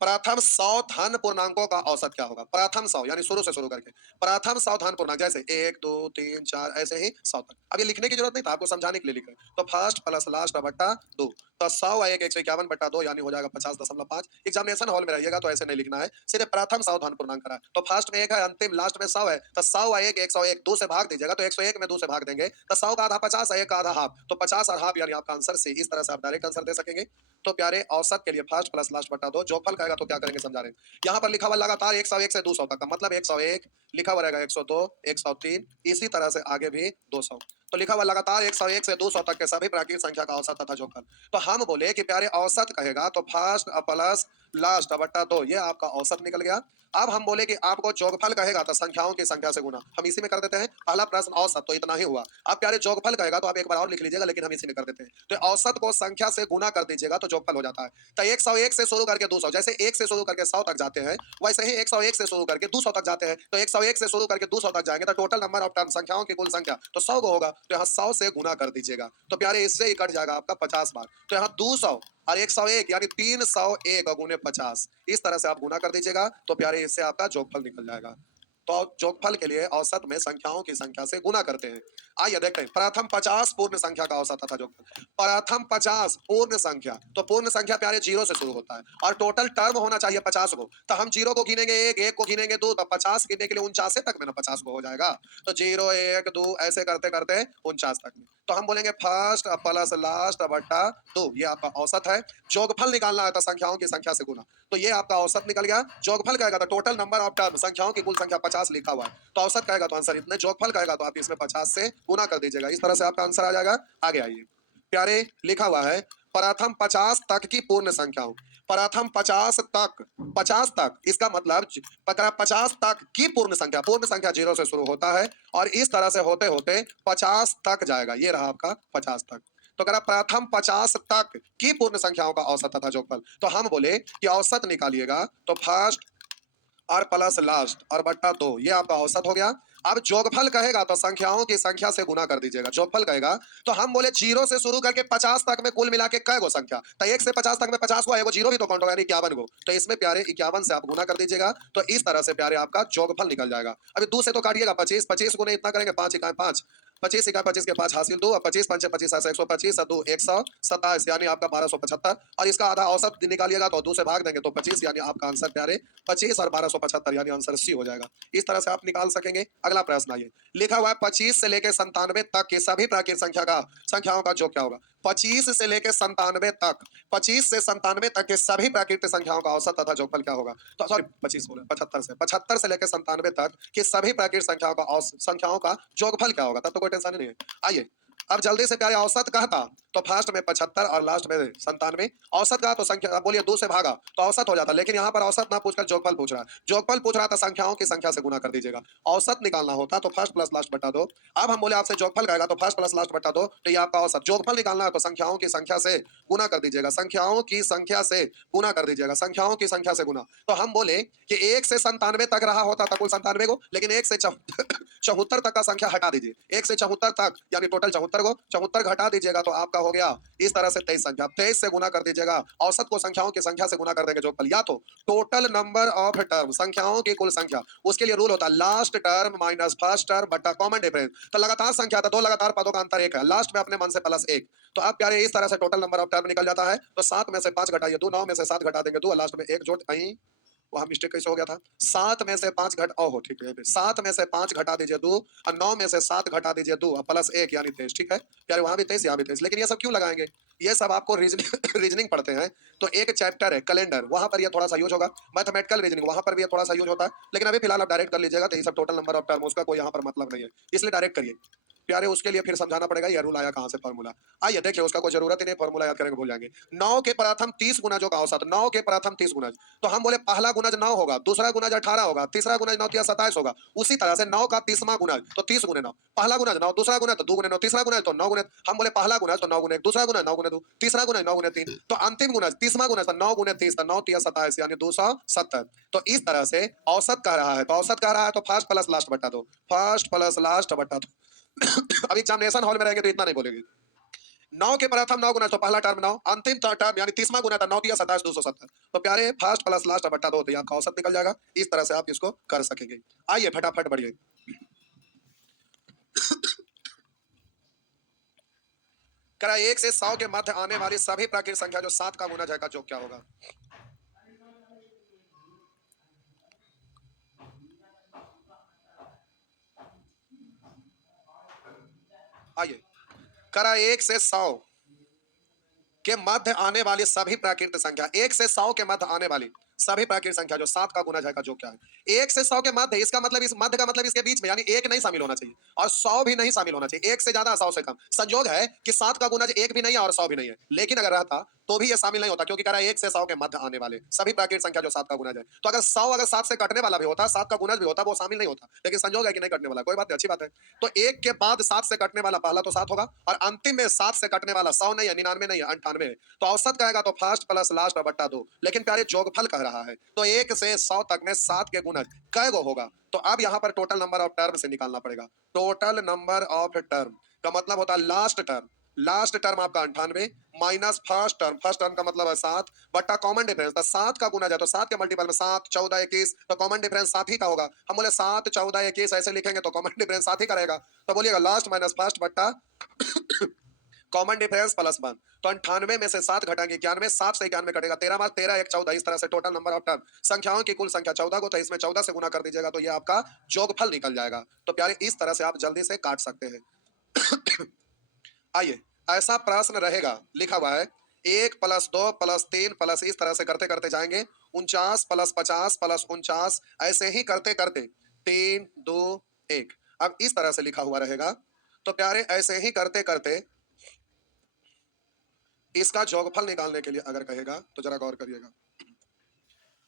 प्रथम 100 धन पूर्णांकों का औसत क्या होगा। प्रथम 100 यानी शुरू से शुरू करके प्रथम 100 धन पूर्णांक, जैसे 1 2 3 4 ऐसे ही 100 तक। अब ये लिखने की जरूरत नहीं था, आपको समझाने के लिए लिखा है। तो फर्स्ट प्लस लास्ट बट्टा 2, तो 100 1 151 बट्टा 2 यानी हो जाएगा 50.5। एग्जामिनेशन हॉल में रहिएगा तो ऐसे नहीं लिखना है, सीधे प्रथम 100 धन पूर्णांक करा, तो फर्स्ट में 1 है, अंतिम लास्ट में 100 है, तो 100 1 101 2 से भाग दीजिएगा, तो 101 में 2 से भाग देंगे तो 100 का आधा 50 है, 1 का आधा हाफ, तो 50 और हाफ यानी आपका आंसर सी। इस तरह से आप डायरेक्ट आंसर दे सकेंगे। तो प्यारे औसत के लिए फर्स्ट प्लस लास्ट बट्टा 2, जोगफल कहेगा तो क्या करेंगे समझा रहे हैं। यहाँ पर लिखा हुआ लगातार 101 से 200 तक का मतलब 101 लिखा हुआ रहेगा, 102 103, इसी तरह से आगे भी 200, तो लिखा हुआ लगातार 101 से 200 तक के सभी प्राकृतिक संख्या का औसत तथा जोगफल। तो हम बोले कि प्यारे औसत कहेगा तो फर्स्ट प्लस लास्ट बट्टा 2, ये आपका औसत निकल गया। अब हम बोले कि आपको जोगफल कहेगा तो संख्याओं की संख्या से गुना, हम इसी में कर देते हैं। पहला प्रश्न औसत, तो इतना ही हुआ। अब प्यारे जोगफल कहेगा तो आप एक बार और लिख लीजिएगा, लेकिन हम इसी में कर देते हैं। तो औसत को संख्या से गुना कर दीजिएगा तो जोगफल हो जाता है। तो 101 से शुरू करके 200, जैसे 1 से शुरू करके 100 तक जाते हैं, वैसे ही 101 से शुरू करके 200 तक जाते हैं। तो 101 से शुरू करके 200 तक जाएंगे तो टोटल नंबर ऑफ टर्म, संख्याओं की कुल संख्या तो 100 को होगा, तो यहाँ 100 से गुना कर दीजिएगा, तो प्यारे इससे ही कट जाएगा आपका 50 बार। तो यहाँ 200 और 101 यानी 301 गुने 50, इस तरह से आप गुना कर दीजिएगा, तो प्यारे इससे आपका जोगफल निकल जाएगा। तो जोगफल के लिए औसत में संख्याओं की संख्या से गुना करते हैं। आइए देखते हैं, प्रथम 50 पूर्ण संख्या का औसत तथा जोगफल। प्रथम 50 पूर्ण संख्या, तो पूर्ण संख्या प्यारे 0 से शुरू होता है और टोटल टर्म होना चाहिए 50 को, तो हम 0 को गिनेंगे 1, 1 को गिनेंगे 2, तो 50 गिनने के लिए 49 तक में ना 50 को हो जाएगा, तो 0 1 2 ऐसे करते करते 49 तक में। तो हम बोलेंगे फर्स्ट प्लस लास्ट बट्टा 2, ये आपका औसत है। जोगफल निकालना है तो संख्याओं की संख्या से गुना, तो ये आपका औसत निकल गया। जोगफल कहेगा तो टोटल नंबर ऑफ टर्म, संख्याओं की कुल संख्या 50 लिखा हुआ है, तो औसत कहेगा तो आंसर इतने, जोगफल कहेगा तो आप इसमें 50 से गुना कर दीजिएगा, इस तरह से आपका आंसर आ जाएगा। आगे आइए, प्यारे लिखा हुआ है प्रथम 50 तक की पूर्ण संख्याओं, प्रथम 50 तक, 50 तक इसका मतलब 50 तक की पूर्ण संख्या, पूर्ण संख्या 0 से शुरू होता है और इस तरह से होते होते 50 तक जाएगा, ये रहा आपका 50 तक। तो करा प्रथम 50 तक की पूर्ण संख्याओं का औसत तथा जोगफल। तो हम बोले कि औसत निकालिएगा तो फर्स्ट और प्लस लास्ट और बट्टा 2, ये आपका औसत हो गया। अब जोगफल कहेगा तो संख्याओं की संख्या से गुना कर दीजिएगा। जोगफल कहेगा तो हम बोले 0 से शुरू करके 50 तक में कुल मिला के कै गो संख्या, तो 1 से 50 तक में 50 को एगो जीरो भी तो काउंट होगा, यानी 51 गो। तो इसमें प्यारे 51 से आप गुना कर दीजिएगा, तो इस तरह से प्यारे आपका जोगफल निकल जाएगा। अभी 2 से तो काटिएगा 25, 25 गुने इतना करेंगे 5 इकाई 5, 25 इकाई 25 के 5 हासिल 2, 25 पंचे 25 ऐसे 125 और 2 127, यानी आपका 1275। और इसका आधा औसत निकालिएगा तो 2 से भाग देंगे तो 25, यानी आपका आंसर प्यारे 25 और 1275, यानी आंसर सी हो जाएगा। इस तरह से आप निकाल सकेंगे। अगला प्रश्न आइए, लिखा हुआ है 25 से लेकर 97 तक की सभी प्राकृत संख्याओं का योग क्या होगा। 25 से लेकर 97 तक, 25 से 97 तक के सभी प्राकृतिक संख्याओं का औसत तथा जोगफल क्या होगा। तो सॉरी 25 बोले 75 से लेकर 97 तक की सभी प्राकृतिक संख्याओं का जोगफल क्या होगा। तब तो कोई टेंशन नहीं है। आइए अब जल्दी से प्यारे औसत कहता तो फर्स्ट में 75 और लास्ट में 97। औसत कहा तो संख्या बोलिए 2 से भागा तो औसत हो जाता, लेकिन यहाँ पर औसत ना पूछकर जोगफल पूछ रहा है। जोगफल पूछ रहा था संख्याओं की संख्या से गुना कर दीजिएगा। औसत निकालना होता तो फर्स्ट प्लस लास्ट बटा 2। अब हम बोले आपसे जोगफल कहेगा तो फर्स्ट प्लस लास्ट बटा 2, तो ये आपका औसत। जोगफल निकालना है तो संख्याओं की संख्या से गुना कर दीजिएगा। संख्याओं की संख्या से गुना कर दीजिएगा। संख्याओं की संख्या से गुना, तो हम बोले कि 1 से 97 तक रहा होता था कुल 97 को, लेकिन 1 से 74 तक का संख्या हटा दीजिए। 1 से 74 तक यानी टोटल 74 को 74 घटा दीजिएगा तो आपका हो गया इस तरह से 23 संख्या। 23 से गुना कर दीजिएगा। औसत को संख्याओं की संख्या से गुना कर देंगे जोगफल, या तो टोटल नंबर ऑफ टर्म, संख्याओं की कुल संख्या, उसके लिए रूल होता है last term minus first term बटा कॉमन डिफरेंस। तो लगातार संख्या था, दो लगातार पदों का अंतर 1 है, लास्ट में अपने मन से प्लस 1। तो आप प्यारे इस तरह से टोटल नंबर ऑफ टर्म निकल जाता है। तो 7 में से 5 घटाइए 2, 9 में से 7 घटा देंगे 2, लास्ट में 1 जोड़ आई, वहां मिस्टेक कैसे हो गया था। 7 में से 5 घट ओहो ठीक है, 7 में से 5 घटा दीजिए 2 और 9 में से 7 घटा दीजिए 2 और प्लस 1 यानी 23। ठीक है प्यारे, वहां भी 23 यहाँ भी 23, लेकिन ये सब क्यों लगाएंगे, ये सब आपको रीजनिंग रीजनिंग पढ़ते हैं तो एक चैप्टर है कैलेंडर, वहां पर ये थोड़ा सा यूज होगा। मैथमेटिकल रीजनिंग वहां पर भी ये थोड़ा सा यूज होता है, लेकिन अभी फिलहाल आप डायरेक्ट कर लीजिएगा। तो ये सब टोटल नंबर ऑफ टर्म, उसका कोई यहाँ पर मतलब नहीं है, इसलिए डायरेक्ट करिए प्यारे। उसके लिए फिर समझाना पड़ेगा ये रूल आया कहां से, फार्मूला। आइए देखिए, उसका कोई जरूरत ही नहीं, फार्मूला याद करेंगे भूल जाएंगे। 9 के प्रथम 30 गुना जो का औसत, 9 के प्रथम 30 गुना, तो हम बोले पहला गुणज 9 होगा, दूसरा गुणज 18 होगा, तीसरा गुणज 9 तिया 27 होगा। उसी तरह से 9 का 30वां गुणज तो 30 गुने 9, पहला गुणज 9, दूसरा गुणज तो 2 गुने 9, तीसरा गुणज तो 9 गुने, हम बोले पहला गुणज तो 9 गुने 1, दूसरा गुणज 9 गुने 2, तीसरा गुणज 9 गुने 3, तो अंतिम गुणज 30वां गुणज तो 9 गुने 30 तो 9 तिया 27 यानी 270। तो इस तरह से औसत कह रहा है, तो औसत कह रहा है तो फर्स्ट प्लस लास्ट बटा दो, फर्स्ट प्लस लास्ट बटा दो। अब एग्जामिनेशन हॉल में रहेंगे तो इतना नहीं बोलेंगे। 9 के प्रथम 9 गुना तो पहला टर्म 9, अंतिम टर्म यानी 30वां गुना था 9 दिया 27 270। तो प्यारे फर्स्ट प्लस लास्ट बटा 2 तो आपका औसत निकल जाएगा। इस तरह से आप इसको कर सकेंगे। आइए फटाफट बढ़िए। करा 1 से 100 के मध्य आने वाली सभी प्राकृतिक संख्या जो 7 का गुणज है का योग क्या होगा। आइए करा 1 से 100 के मध्य आने वाली सभी प्राकृतिक संख्या, 1 से 100 के मध्य आने वाली सभी प्राकृतिक संख्या जो 7 का गुणज है का जो क्या है। 1 से 100 के मध्य, इसका मतलब इस मध्य का मतलब इसके बीच में, यानी 1 नहीं शामिल होना चाहिए और 100 भी नहीं शामिल होना चाहिए। 1 से ज्यादा 100 से कम। संयोग है कि 7 का गुणज 1 भी नहीं है और 100 भी नहीं है, लेकिन अगर रहता तो भी ये शामिल नहीं होता, क्योंकि कह रहा है 1 से 100 के मध्य आने वाले सभी प्राकृतिक संख्या जो 7 का गुणज है। तो अगर 100 अगर 7 से कटने वाला भी होता, 7 का गुणज भी होता, वो शामिल नहीं होता, लेकिन संयोग है कि नहीं कटने वाला, कोई बात नहीं, अच्छी बात है। तो 1 के बाद 7 से कटने वाला पहला तो 7 होगा और अंतिम में 7 से कटने वाला 100 नहीं है, 99 नहीं है, 98 है। तो औसत कहेगा तो फर्स्ट प्लस लास्ट बटा 2, लेकिन प्यारे जोगफल कह रहा है तो 1 से 100 तक में 7 के गुणज कै गो होगा। तो अब यहाँ पर टोटल नंबर ऑफ टर्म से निकालना पड़ेगा। टोटल नंबर ऑफ टर्म का मतलब होता है लास्ट टर्म। लास्ट टर्म आपका 98 minus first term, first term का मतलब है 7 बट्टा कॉमन डिफरेंस, तो 7 का गुना जाए तो 7 के मल्टीपल में 7 14 21, तो कॉमन डिफरेंस 7 ही का होगा। हम बोले 7 14 21 ऐसे लिखेंगे तो कॉमन डिफरेंस 7 ही का रहेगा। तो बोलिएगा लास्ट माइनस फर्स्ट बट्टा कॉमन डिफरेंस प्लस 1। तो 98 में से 7 घटाएंगे 91, 7 से 91 कटेगा 13 मार 13 1 14। इस तरह से टोटल नंबर ऑफ टर्म, संख्याओं की कुल संख्या 14 को, तो इसमें 14 से गुना कर दीजिएगा तो ये आपका जोगफल निकल जाएगा। तो प्यारे इस तरह से आप जल्दी से काट सकते हैं। आइए ऐसा प्रश्न रहेगा, लिखा हुआ है 1 प्लस 2 प्लस 3 प्लस, इस तरह से करते करते जाएंगे 49 प्लस 50 प्लस 49, ऐसे ही करते करते 3 2 1। अब इस तरह से लिखा हुआ रहेगा। तो प्यारे ऐसे ही करते करते इसका जोगफल निकालने के लिए अगर कहेगा तो जरा गौर करिएगा।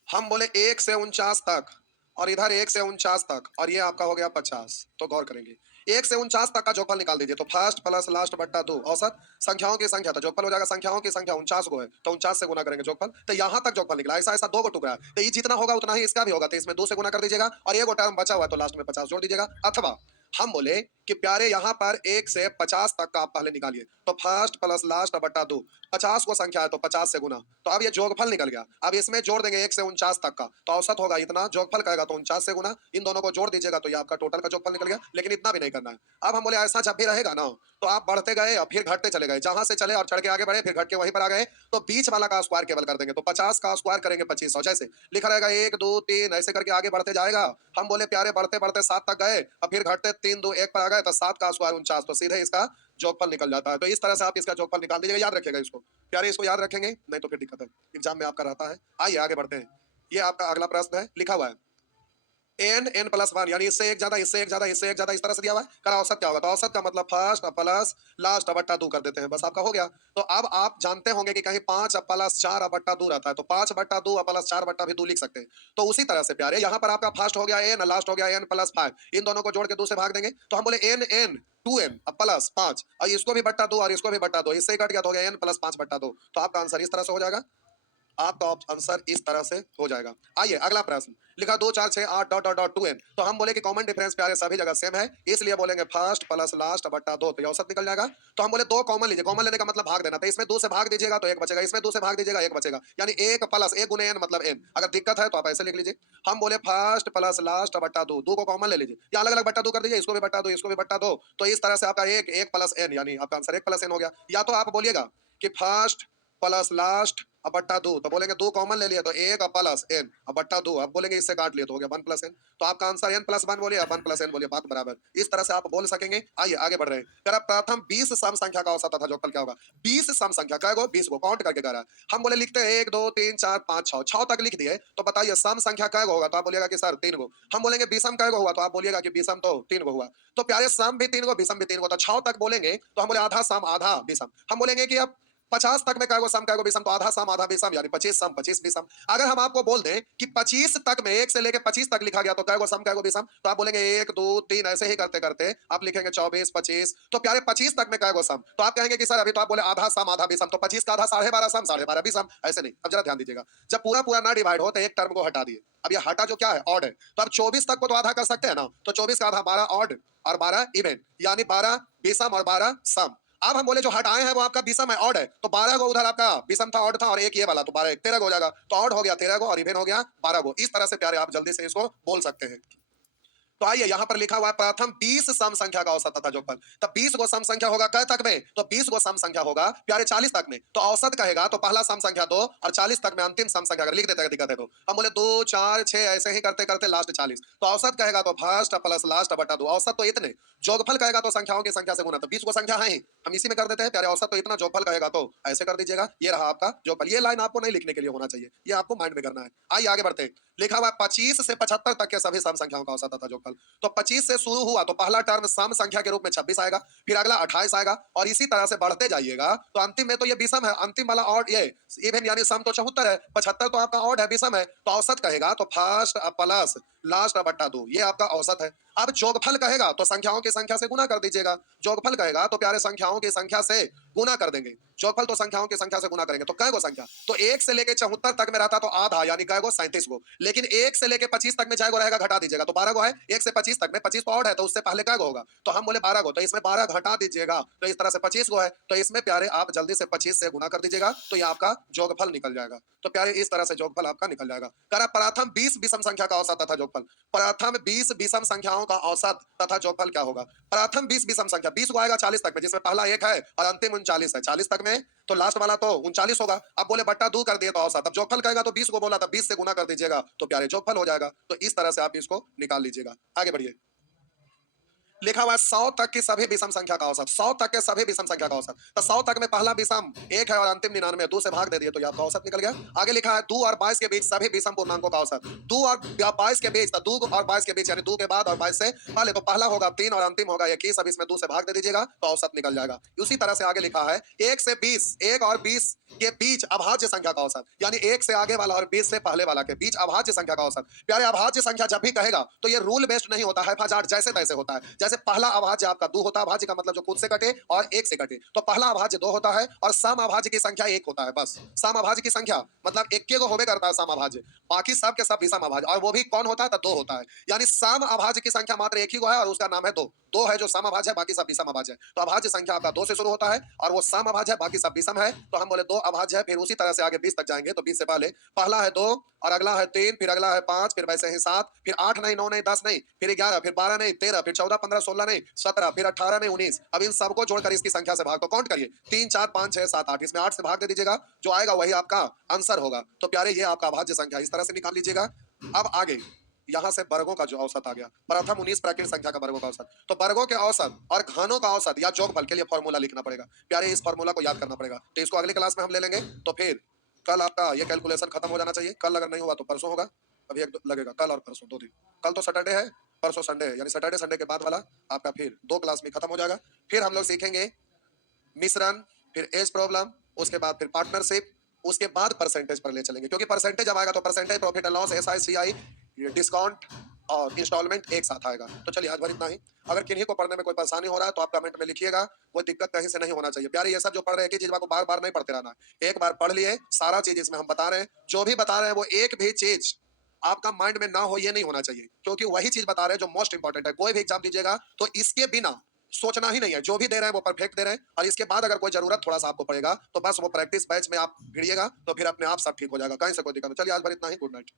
हम बोले 1 से 49 तक और इधर 1 से 49 तक और ये आपका हो गया 50। तो गौर करेंगे 1 से 49 तक का जोगफल निकाल दीजिए। तो फर्स्ट प्लस लास्ट बट्टा 2 औसत संख्याओं की संख्या, तो जोगफल हो जाएगा संख्याओं की संख्या 49 को है, तो 49 से गुना करेंगे जोगफल, तो यहाँ तक जोगफल निकला। ऐसा ऐसा 2 को टुकड़ा है, तो ये जितना होगा उतना ही इसका भी होगा, तो इसमें 2 से गुना कर दीजिएगा और ये टर्म बचा हुआ है तो लास्ट में 50 जोड़ दीजिएगा। अथवा हम बोले कि प्यारे यहाँ पर 1 से 50 तक का आप पहले निकालिए, तो फर्स्ट प्लस लास्ट बट्टा 2, 50 को संख्या है तो 50 से गुना, तो अब ये जोगफल निकल गया। अब इसमें जोड़ देंगे 1 से 49 तक का, तो औसत होगा इतना, जोगफल कहेगा तो 49 से गुना, इन दोनों को जोड़ दीजिएगा तो ये आपका टोटल का जोगफल निकल गया। लेकिन इतना भी नहीं करना है। अब हम बोले ऐसा जब भी रहेगा ना, तो आप बढ़ते गए और फिर घटते चले गए, जहां से चले और चढ़ के आगे बढ़े, फिर घट के वहीं पर आ गए, तो बीच वाला का स्क्वायर केवल कर देंगे, तो 50 का स्क्वायर करेंगे 2500, जैसे लिखा रहेगा 1 2 3 ऐसे करके आगे बढ़ते जाएगा। हम बोले प्यारे बढ़ते बढ़ते 7 तक गए और फिर घटते 3 2 1 पर आ गए, तो 7 का स्क्वायर 49, तो सीधे इसका जोगफल निकल जाता है। तो इस तरह से आप इसका जोगफल निकाल दीजिएगा, याद रखिएगा इसको प्यारे, इसको याद रखेंगे नहीं तो फिर दिक्कत है, एग्जाम में आपका रहता है। आइए आगे बढ़ते हैं। ये आपका अगला प्रश्न है, लिखा हुआ है n n प्लस 1, यानी इससे एक ज्यादा इससे एक ज्यादा इससे एक ज्यादा, इस तरह से दिया हुआ है। कर औसत क्या होगा, तो औसत का मतलब फर्स्ट प्लस लास्ट बट्टा 2 कर देते हैं, बस आपका हो गया। तो अब आप जानते होंगे कि कहीं 5 प्लस 4 बट्टा 2 रहता है, तो 5 बट्टा 2 प्लस 4 बट्टा भी 2 लिख सकते हैं। तो उसी तरह से प्यारे यहाँ पर आपका फर्स्ट हो गया n, लास्ट हो गया n प्लस 5, इन दोनों को जोड़ के 2 से भाग देंगे, तो हम बोले n n 2n प्लस 5, और इसको भी बट्टा 2 और इसको भी बट्टा 2, इससे कट गया तो हो गया n प्लस 5 बट्टा 2। तो आपका आंसर इस तरह से हो जाएगा, आपका आंसर इस तरह से हो जाएगा। आइए अगला प्रश्न, लिखा 2 4 6 8 डॉट डॉट डॉट 2n, तो हम बोले कि कॉमन डिफरेंस प्यारे सभी जगह सेम है, इसलिए बोलेंगे फर्स्ट प्लस लास्ट बट्टा 2, तो ये औसत निकल जाएगा। तो हम बोले 2 कॉमन लीजिए, कॉमन लेने का मतलब भाग देना, तो इसमें 2 से भाग दीजिएगा तो 1 बचेगा, इसमें 2 से भाग दीजिएगा 1 बचेगा, यानी 1 प्लस 1 गुने n मतलब n। अगर दिक्कत है तो आप ऐसे लिख लीजिए, हम बोले फर्स्ट प्लस लास्ट बट्टा 2, 2 को कॉमन ले लीजिए या अलग अलग बट्टा 2 कर दीजिए, इसको भी बट्टा 2 इसको भी बट्टा 2, तो इस तरह से आपका 1 प्लस n, यानी आपका आंसर 1 प्लस n हो गया। या तो आप बोलिएगा कि फर्स्ट प्लस लास्ट अब बट्टा 2, तो बोलेंगे 2 कॉमन ले लिया तो 1 प्लस n अब बट्टा 2, अब बोलेंगे इससे काट लिया तो हो गया 1 प्लस n, तो आपका आंसर n प्लस 1 बोलिए, 1 प्लस n बोलिए, बात बराबर। इस तरह से आप बोल सकेंगे। आइए आगे बढ़ रहे हैं। कह रहा प्रथम 20 सम संख्या का औसत तथा जोगफल क्या होगा। 20 सम संख्या क्या है, 20 को काउंट करके कह रहा है। हम बोले लिखते हैं 1 2 3 4 5 6, 6 तक लिख दिए, तो बताइए सम संख्या क्या होगा, तो आप बोलिएगा कि सर 3 गो। हम बोलेंगे विषम क्या हुआ, तो आप बोलिएगा कि विषम तो 3 गो हुआ। तो प्यारे सम भी 3 गो विषम भी 3 गो, तो 6 तक बोलेंगे तो हम बोले आधा सम आधा विषम। हम बोलेंगे कि अब 50 तक में क्या सम क्या विषम, तो आधा सम आधा विषम, यानी 25 सम 25 विषम। अगर हम आपको बोल दें कि 25 तक में 1 से लेकर 25 तक लिखा गया तो क्या सम क्या विषम, तो आप बोलेंगे 1 2 3 ऐसे ही करते करते आप लिखेंगे 24 25, तो प्यारे 25 तक में क्या सम, तो आप कहेंगे कि सर अभी तो आप बोले आधा सम आधा विषम, तो 25 का आधा 12.5 सम 12.5 विषम, ऐसे नहीं। अब जरा ध्यान दीजिएगा, जब पूरा पूरा ना डिवाइड हो तो एक टर्म को हटा दिए। अब ये हटा जो क्या है, ऑड है, तो अब 24 तक को तो आधा कर सकते हैं ना, तो 24 का आधा 12 ऑड और 12 इवन, यानी 12 विषम और 12 सम। अब हम बोले जो हटाए हैं वो आपका विषम है, ऑड है, तो 12 को उधर आपका विषम था ऑड था, और एक ये वाला, तो 12 13 हो जाएगा, तो ऑड हो गया 13 को और इवन हो गया 12 को। इस तरह से प्यारे आप जल्दी से इसको बोल सकते हैं। तो आइए यहाँ पर लिखा हुआ है प्रथम 20 सम संख्या का औसत तथा जोगफल, तो 20 को सम संख्या होगा कै तक में, तो 20 को सम संख्या होगा प्यारे 40 तक में, तो औसत कहेगा तो पहला सम संख्या 2 और 40 तक में अंतिम सम संख्या, अगर लिख देते हैं दिक्कत है तो हम बोले 2 4 6 ऐसे ही करते करते लास्ट 40, तो औसत कहेगा तो फर्स्ट प्लस लास्ट बटा 2, औसत तो इतने, जोगफल कहेगा तो संख्याओं की संख्या से गुना, तो 20 को संख्या है ही हम इसी में कर देते हैं प्यारे, औसत तो इतना, जोगफल कहेगा तो ऐसे कर दीजिएगा। ये रहा आपका जोगफल, ये लाइन आपको नहीं लिखने के लिए होना चाहिए, ये आपको माइंड में करना है। आइए आगे बढ़ते हैं। लिखा हुआ 25 से 75 तक के सभी सम संख्याओं का औसत तथा जोगफल, तो 25 से शुरू हुआ तो पहला टर्म सम संख्या के रूप में 26 आएगा, फिर अगला 28 आएगा, और इसी तरह से बढ़ते जाइएगा, तो अंतिम में तो ये विषम है, अंतिम वाला ऑड ये इवन, यानी सम तो 74 है, 75 तो आपका ऑड है विषम है, तो औसत कहेगा तो फर्स्ट प्लस लास्ट बट्टा 2, ये आपका औसत है। अब जोगफल कहेगा तो संख्याओं की संख्या से गुना कर दीजिएगा, जोगफल कहेगा तो प्यारे संख्याओं की संख्या से गुना कर देंगे, जोगफल तो संख्याओं की संख्या से गुना करेंगे, तो कै गो संख्या, तो 1 से लेके 74 तक में रहता तो आधा, यानी कै गो 37 गो, लेकिन 1 से लेके 25 तक में जाएगा रहेगा, घटा दीजिएगा तो 12 गो है, 1 से 25 तक में 25 तो ऑड है, तो उससे पहले कै गो होगा, तो हम बोले 12 गो, तो इसमें 12 घटा दीजिएगा, तो इस तरह से 25 गो है, तो इसमें प्यारे आप जल्दी से 25 से गुना कर दीजिएगा, तो ये आपका जोगफल निकल जाएगा। तो प्यारे इस तरह से जोगफल आपका निकल जाएगा। करा प्रथम 20 विषम संख्या का औसत तथा जोगफल, प्रथम 20 विषम संख्याओं का औसत तथा जोगफल क्या होगा। प्रथम 20 विषम संख्या, 20 को आएगा 40 तक में, जिसमें पहला 1 है और अंतिम 39 है, 40 तक में तो लास्ट वाला तो 39 होगा। अब बोले बट्टा 2 कर दिए तो औसत, अब जोगफल कहेगा तो 20 को बोला था 20 से गुना कर दीजिएगा, तो प्यारे जोगफल हो जाएगा। तो इस तरह से आप इसको निकाल लीजिएगा। आगे बढ़िए। लिखा हुआ है 100 तक की सभी विषम संख्या का औसत, 100 तक के सभी विषम संख्या का औसत, तो 100 तक में पहला विषम 1 है और अंतिम 99, 2 से भाग दे दिए तो ये आपका औसत निकल गया। आगे लिखा है 2 और 22 के बीच सभी विषम पूर्णांकों का औसत, 2 और 22 के बीच, तो 2 और 22 के बीच यानी 2 के बाद और 22 से पहले, तो पहला होगा 3 और अंतिम होगा 21, अब इसमें 2 से भाग दे दीजिएगा तो औसत निकल जाएगा। उसी तरह से आगे लिखा है 1 से 20, 1 और 20 के बीच अभाज्य संख्या का औसत, यानी 1 से आगे वाला और 20 से पहले वाला के बीच अभाज्य संख्या का औसत। प्यारे अभाज्य संख्या जब भी कहेगा तो ये रूल बेस्ड नहीं होता है, जैसे तैसे होता है। जैसे जैसे पहला अभाज्य आपका 2 होता है, अभाज्य का मतलब जो खुद से कटे और 1 से कटे, तो पहला अभाज्य 2 होता है और सम अभाज्य की संख्या 1 होता है। बस सम अभाज्य की संख्या मतलब इक्के को होबे करता है सम अभाज्य, बाकी सब के सब विषम अभाज्य, और वो भी कौन होता है? तो 2 होता है। यानी सम अभाज्य की संख्या मात्र एक ही को है और उसका नाम है 2। 2 है जो सम अभाज्य है, बाकी सब विषम अभाज्य है। तो अभाज्य संख्या आपका 2 से शुरू होता है और वो सम अभाज्य है, बाकी सब विषम है। तो हम बोले 2 अभाज्य है, फिर उसी तरह से आगे 20 तक जाएंगे। तो 20 से पहले पहला है 2 और अगला है 3, फिर अगला है 5, फिर वैसे ही 7, फिर 8 नहीं, 9 नहीं, 10 नहीं, फिर 11, फिर 12 नहीं, 13, फिर 14, 15, 16 नहीं, 17, फिर 18 नहीं, 19। अब इन सबको जोड़कर इसकी संख्या से भाग, तो काउंट करिए 3, 4, 5, 6, 7, 8, इसमें 8 से भाग दे दीजिएगा, जो आएगा वही आपका आंसर होगा। तो प्यारे ये आपका अभाज्य संख्या इस तरह से निकाल लीजिएगा। अब आगे यहां से वर्गों का जो औसत आ गया, प्रथम 19 प्राकृत संख्या का वर्गों का औसत, तो वर्गों के औसत और घनों का औसत या जोगफल के लिए फॉर्मूला लिखना पड़ेगा। प्यारे इस फॉर्मूला को याद करना पड़ेगा, तो इसको अगली क्लास में हम ले लेंगे। तो फिर कल आपका ये कैलकुलेशन खत्म हो जाना चाहिए। कल अगर नहीं हुआ तो परसों होगा, अभी एक लगेगा, कल और परसों 2 दिन। कल तो सैटरडे है, परसों संडे है, यानी सैटरडे संडे के बाद वाला आपका फिर 2 क्लास में खत्म हो जाएगा। फिर हम लोग सीखेंगे मिश्रण, फिर एज प्रॉब्लम, उसके बाद फिर पार्टनरशिप, उसके बाद परसेंटेज पर ले चलेंगे, क्योंकि परसेंटेज जब आएगा तो percentage, profit and loss, SI, CI, discount और इंस्टॉलमेंट एक साथ आएगा। तो चलिए आज भर इतना ही। अगर किन्हीं को पढ़ने में कोई परेशानी हो रहा है तो आप कमेंट में लिखिएगा, कोई दिक्कत कहीं से नहीं होना चाहिए। प्यारे ये सब जो पढ़ रहे हैं कि चीज को बार बार नहीं पढ़ते रहना है, एक बार पढ़ लिए सारा चीज इसमें हम बता रहे हैं, जो भी बता रहे हैं वो एक भी चीज आपका माइंड में ना हो ये नहीं होना चाहिए, क्योंकि वही चीज बता रहे हैं जो मोस्ट इंपॉर्टेंट है। कोई भी एग्जाम दीजिएगा तो इसके बिना सोचना ही नहीं है, जो भी दे रहे हैं वो परफेक्ट दे रहे हैं, और इसके बाद अगर कोई जरूरत थोड़ा सा आपको पड़ेगा तो बस वो प्रैक्टिस बैच में आप भिड़िएगा, तो फिर अपने आप सब ठीक हो जाएगा, कहीं से कोई दिक्कत नहीं। चलिए आज भर इतना ही, गुड नाइट।